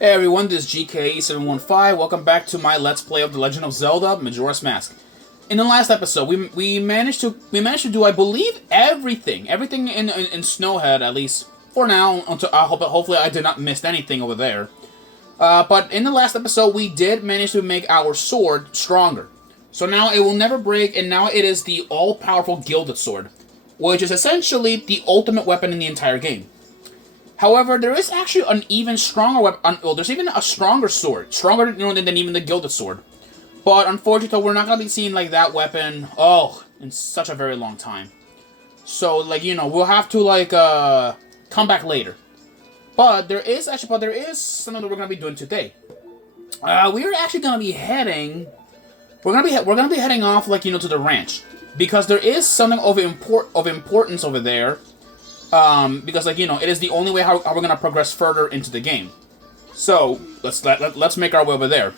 Hey everyone, this is GK715. Welcome back to my Let's Play of The Legend of Zelda: Majora's Mask. In the last episode, we managed to do, I believe, everything in Snowhead, at least for now. Until hopefully I did not miss anything over there. But in the last episode, we did manage to make our sword stronger. So now it will never break, and now it is the all-powerful Gilded Sword, which is essentially the ultimate weapon in the entire game. However, there is actually an even stronger weapon. Well, there's even a stronger sword, stronger than even the Gilded Sword. But unfortunately, we're not gonna be seeing like that weapon. In such a very long time. So we'll have to come back later. But there is something that we're gonna be doing today. We're actually gonna be heading. We're gonna be heading off to the ranch because there is something of importance over there. Because it is the only way how we're gonna progress further into the game. So let's make our way over there.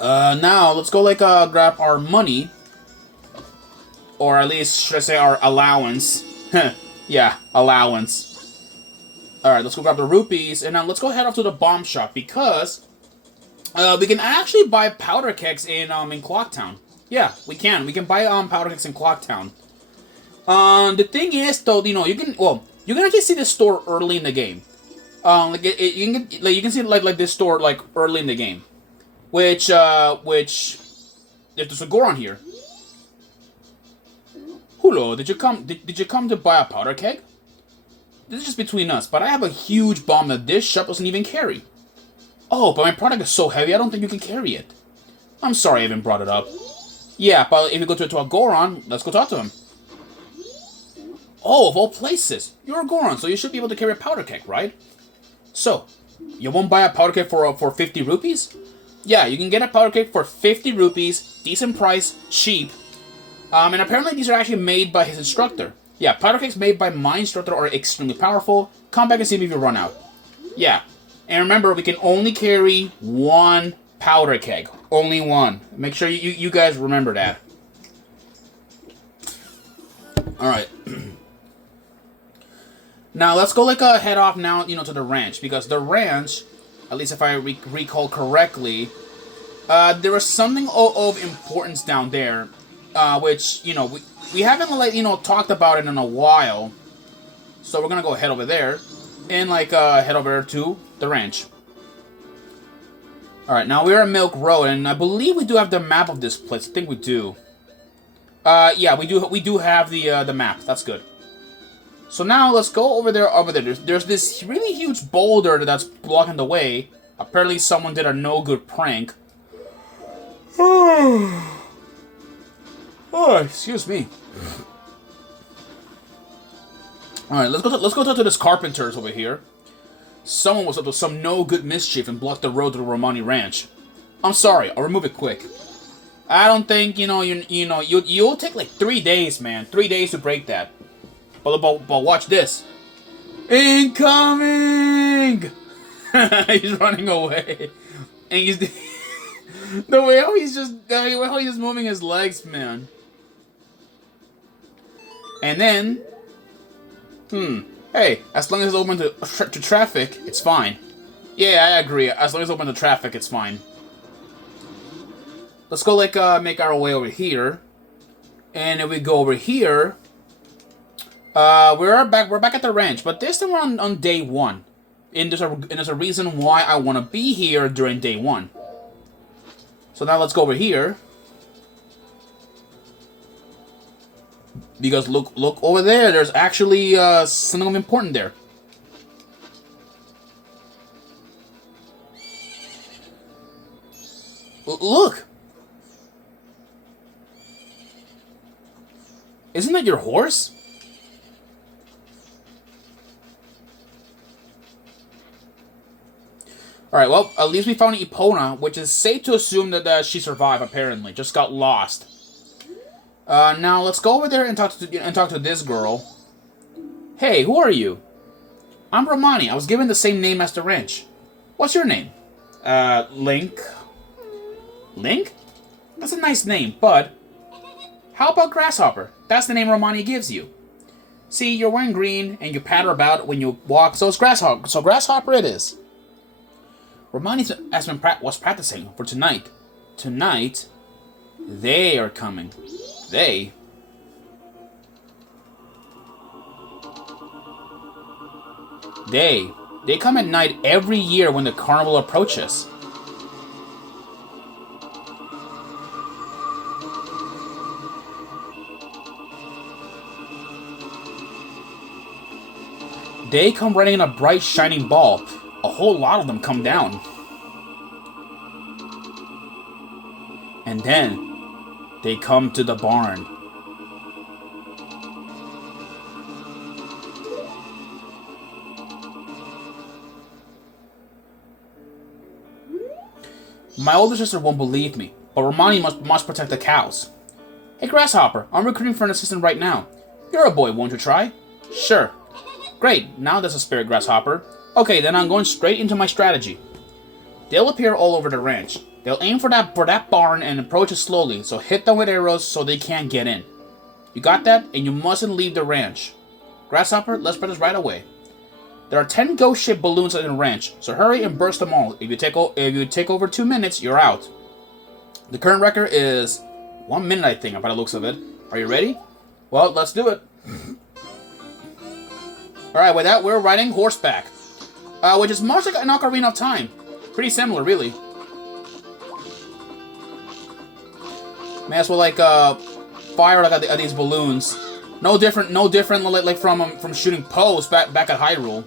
Now let's go grab our money, or at least should I say our allowance? Yeah, allowance. All right, let's go grab the rupees, and now let's go head off to the bomb shop because we can actually buy powder kegs in Clock Town. Yeah, we can. We can buy powder kegs in Clock Town. The thing is, though, you can actually see this store early in the game. You can see this store early in the game, which if there's a Goron here. Hello, did you come to buy a powder keg? This is just between us, but I have a huge bomb that this shop doesn't even carry. Oh, but my product is so heavy, I don't think you can carry it. I'm sorry I even brought it up. Yeah, but if you go to a Goron, let's go talk to him. Oh, of all places! You're a Goron, so you should be able to carry a powder keg, right? So, you won't buy a powder keg for 50 rupees? Yeah, you can get a powder keg for 50 rupees, decent price, cheap. And apparently these are actually made by his instructor. Yeah, powder kegs made by my instructor are extremely powerful. Come back and see me if you run out. Yeah, and remember, we can only carry one powder keg. Only one. Make sure you guys remember that. Alright. Now, let's go head off now, to the ranch. Because the ranch, at least if I recall correctly, there was something of importance down there. Which, we haven't, talked about it in a while. So we're gonna go head over there. And, head over to the ranch. Alright, now we're at Milk Road. And I believe we do have the map of this place. I think we do. Yeah, we do have the map. That's good. So now let's go over there. There's this really huge boulder that's blocking the way. Apparently someone did a no good prank. Oh, excuse me. All right, let's go talk to this carpenters over here. Someone was up to some no good mischief and blocked the road to the Romani Ranch. I'm sorry. I'll remove it quick. I don't think you'll take 3 days, man. 3 days to break that. But watch this. Incoming! He's running away. And he's... the way how he's just moving his legs, man. And then... Hey, as long as it's open to traffic, it's fine. Yeah, I agree. As long as it's open to traffic, it's fine. Let's go, make our way over here. And if we go over here... we're back at the ranch, but this time we're on day 1. And there's a reason why I want to be here during day 1. So now let's go over here. Because look over there, there's actually something important there. Look! Isn't that your horse? Alright, well, at least we found Epona, which is safe to assume that she survived, apparently. Just got lost. Now, let's go over there and talk to this girl. Hey, who are you? I'm Romani. I was given the same name as the ranch. What's your name? Link. Link? That's a nice name, bud. How about Grasshopper? That's the name Romani gives you. See, you're wearing green, and you patter about when you walk, so it's Grasshopper. So Grasshopper it is. Romani was practicing for tonight. Tonight, they are coming. They? They come at night every year when the carnival approaches. They come riding in a bright, shining ball. A whole lot of them come down. And then, they come to the barn. My older sister won't believe me, but Romani must protect the cows. Hey, Grasshopper, I'm recruiting for an assistant right now. You're a boy, won't you try? Sure. Great, now there's a spirit, Grasshopper. Okay, then I'm going straight into my strategy. They'll appear all over the ranch. They'll aim for that barn and approach it slowly, so hit them with arrows so they can't get in. You got that? And you mustn't leave the ranch. Grasshopper, let's spread this right away. There are 10 ghost ship balloons in the ranch, so hurry and burst them all. If you take over 2 minutes, you're out. The current record is 1 minute, I think, by the looks of it. Are you ready? Well, let's do it. Alright, with that, we're riding horseback. Which is much like an Ocarina of Time. Pretty similar, really. May as well, like, fire like, at these balloons. No different like from shooting posts back at Hyrule.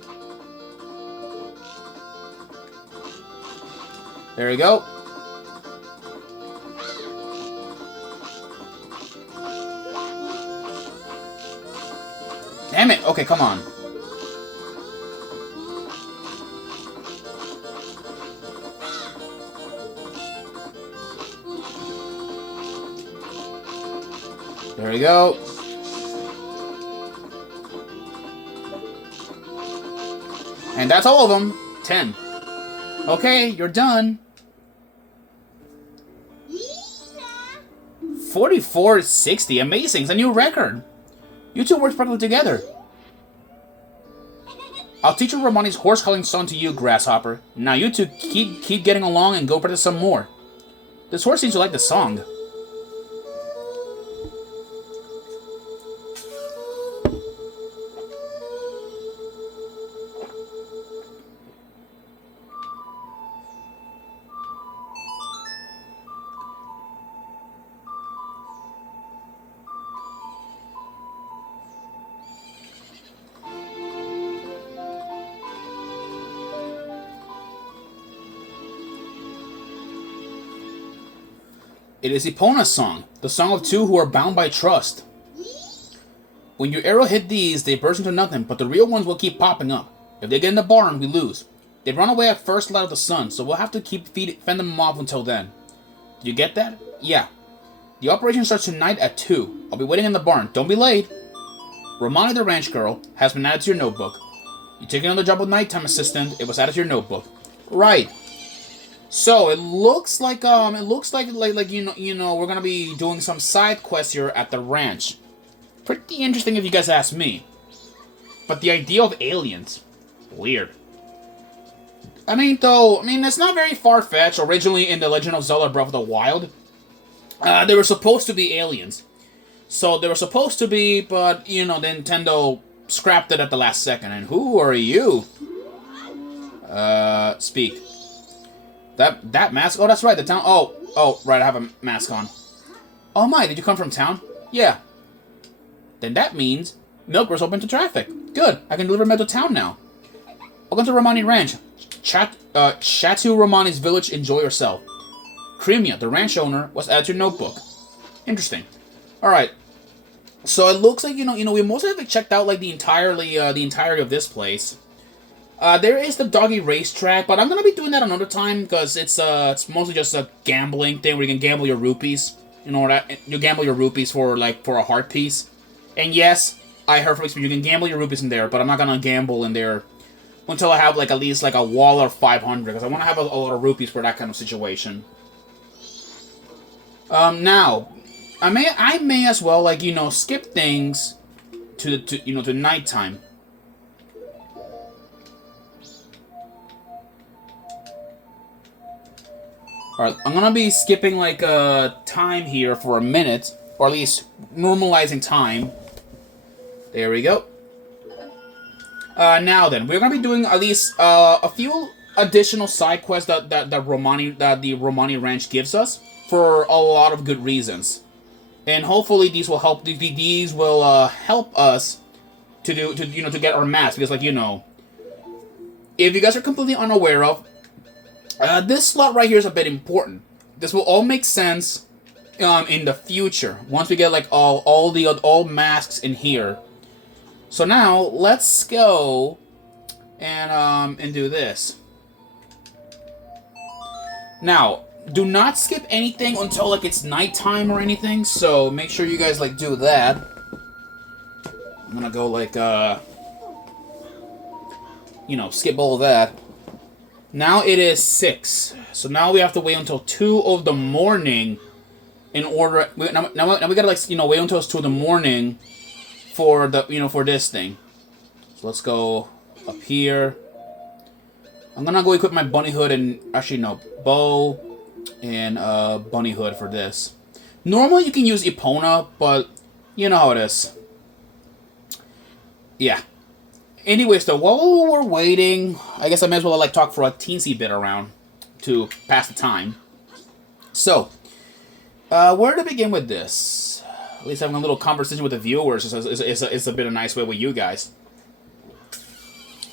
There you go. Damn it! Okay, come on. There we go. And that's all of them. 10. Okay, you're done. 44:60. Amazing. It's a new record. You two work perfectly together. I'll teach you Romani's horse calling song to you, Grasshopper. Now you two keep getting along and go practice some more. This horse seems to like the song. It is Epona's song, the song of two who are bound by trust. When your arrow hit these, they burst into nothing, but the real ones will keep popping up. If they get in the barn, we lose. They run away at first light of the sun, so we'll have to fend them off until then. Did you get that? Yeah. The operation starts tonight at 2. I'll be waiting in the barn. Don't be late. Romani the ranch girl has been added to your notebook. You take another job with nighttime assistant. It was added to your notebook. Right. So it looks like you know we're gonna be doing some side quests here at the ranch. Pretty interesting if you guys ask me. But the idea of aliens, weird. I mean it's not very far-fetched. Originally in The Legend of Zelda Breath of the Wild, they were supposed to be aliens. So they were supposed to be, but you know Nintendo scrapped it at the last second. And who are you? Speak. That mask? Oh, that's right, the town. Oh, right, I have a mask on. Oh my, did you come from town? Yeah. Then that means milk was open to traffic. Good, I can deliver milk to town now. Welcome to Romani Ranch. Chatu Romani's village, enjoy yourself. Cremia, the ranch owner, was added to your notebook. Interesting. Alright. So it looks like, you know, we mostly have checked out, like, the entirety of this place. There is the doggy racetrack, but I'm gonna be doing that another time because it's mostly just a gambling thing where you can gamble your rupees. You know that you gamble your rupees for a heart piece. And yes, I heard from experience you can gamble your rupees in there, but I'm not gonna gamble in there until I have like at least like a wall of 500 because I want to have a lot of rupees for that kind of situation. Now, I may as well like skip things to nighttime. Alright, I'm gonna be skipping, like, time here for a minute, or at least normalizing time. There we go. Now then, we're gonna be doing at least, a few additional side quests that the Romani Ranch gives us, for a lot of good reasons. And hopefully these will help, these will, help us to get our mask, because, like, if you guys are completely unaware of, this slot right here is a bit important. This will all make sense in the future once we get like all masks in here. So now let's go and do this. Now, do not skip anything until like it's nighttime or anything. So make sure you guys like do that. I'm gonna go like skip all of that. Now it is 6. So now we have to wait until 2 of the morning in order... Now we gotta, like, wait until it's 2 in the morning for the, for this thing. So let's go up here. I'm gonna go equip my bunny hood and... Actually, no. Bow and bunny hood for this. Normally you can use Epona, but you know how it is. Yeah. Anyways, though, while we're waiting, I guess I may as well, like, talk for a teensy bit around to pass the time. So, where to begin with this? At least having a little conversation with the viewers is a bit of a nice way with you guys.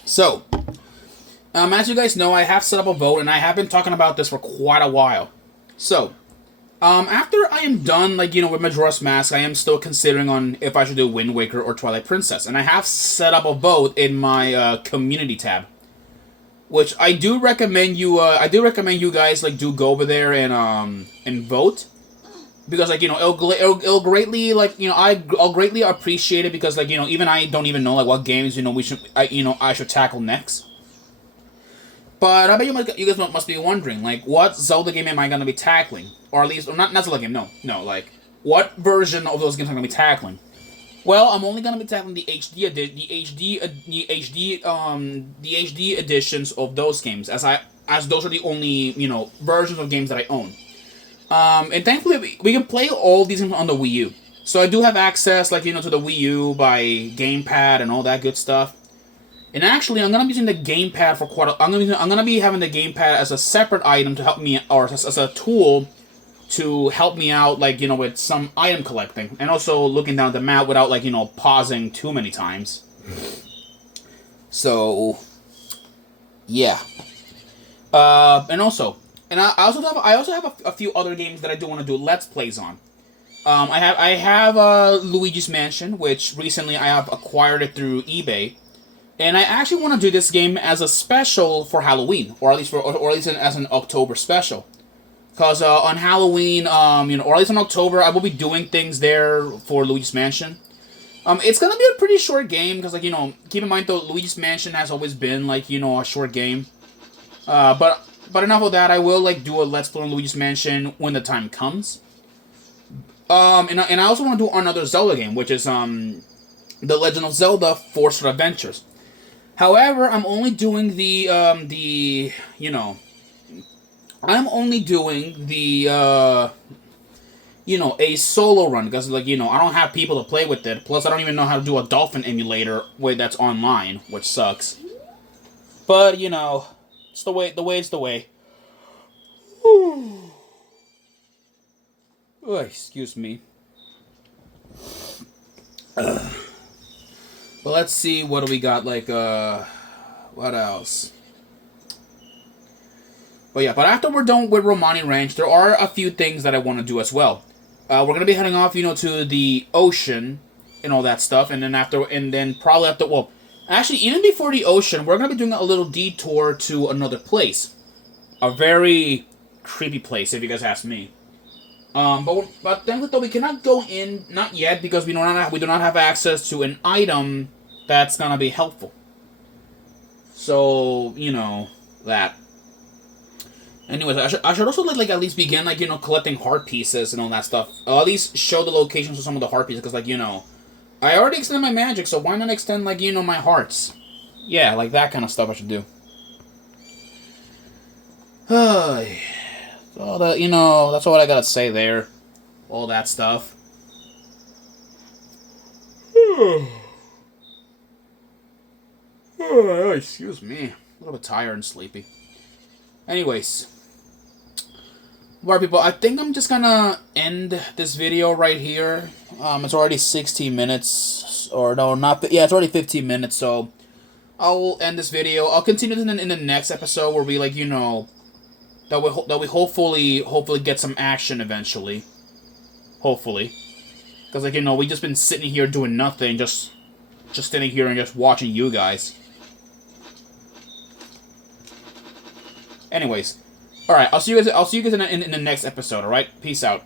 So, as you guys know, I have set up a vote, and I have been talking about this for quite a while. So, after I am done, like, with Majora's Mask, I am still considering on if I should do Wind Waker or Twilight Princess. And I have set up a vote in my community tab, which I do recommend you. I do recommend you guys like do go over there and vote, because like it'll greatly like I'll greatly appreciate it, because like even I don't even know like what games I should tackle next. But I bet you guys must be wondering, like, what Zelda game am I going to be tackling? Or at least, or not Zelda game, no, like, what version of those games am I going to be tackling? Well, I'm only going to be tackling the HD editions of those games, as those are the only, versions of games that I own. And thankfully, we can play all these games on the Wii U. So I do have access, like, to the Wii U by gamepad and all that good stuff. And actually, I'm gonna be using the gamepad for I'm gonna be having the gamepad as a separate item to help me, or as a tool to help me out, like with some item collecting, and also looking down at the map without like pausing too many times. So, yeah. And I also have a few other games that I do want to do Let's Plays on. I have Luigi's Mansion, which recently I have acquired it through eBay. And I actually want to do this game as a special for Halloween, or at least as an October special, because on Halloween, or at least in October, I will be doing things there for Luigi's Mansion. It's gonna be a pretty short game, because like keep in mind though, Luigi's Mansion has always been like a short game. But enough of that. I will like do a Let's Play on Luigi's Mansion when the time comes. And I also want to do another Zelda game, which is The Legend of Zelda: Forest Adventures. However, I'm only doing I'm only doing a solo run, because like I don't have people to play with it. Plus, I don't even know how to do a Dolphin emulator that's online, which sucks. But it's the way. It's the way. Oh, excuse me. But let's see, what do we got, like, what else? But yeah, but after we're done with Romani Ranch, there are a few things that I want to do as well. We're going to be heading off, to the ocean and all that stuff, and then probably after, well, actually, even before the ocean, we're going to be doing a little detour to another place. A very creepy place, if you guys ask me. But thankfully, though, we cannot go in, not yet, because we do not have access to an item that's gonna be helpful. So, that. Anyways, I should also like at least begin like collecting heart pieces and all that stuff. At least show the locations of some of the heart pieces, because like I already extended my magic, so why not extend like my hearts? Yeah, like that kind of stuff I should do. So that that's what I gotta say there. All that stuff. Oh, excuse me. A little bit tired and sleepy. Anyways. Alright, people, I think I'm just gonna end this video right here. It's already 16 minutes. Or, no, not... Yeah, it's already 15 minutes, so... I'll end this video. I'll continue in the next episode where we, like, that we hopefully get some action eventually. Hopefully. Because, like, we just been sitting here doing nothing, just sitting here and just watching you guys. Anyways, all right. I'll see you guys in the next episode. All right. Peace out.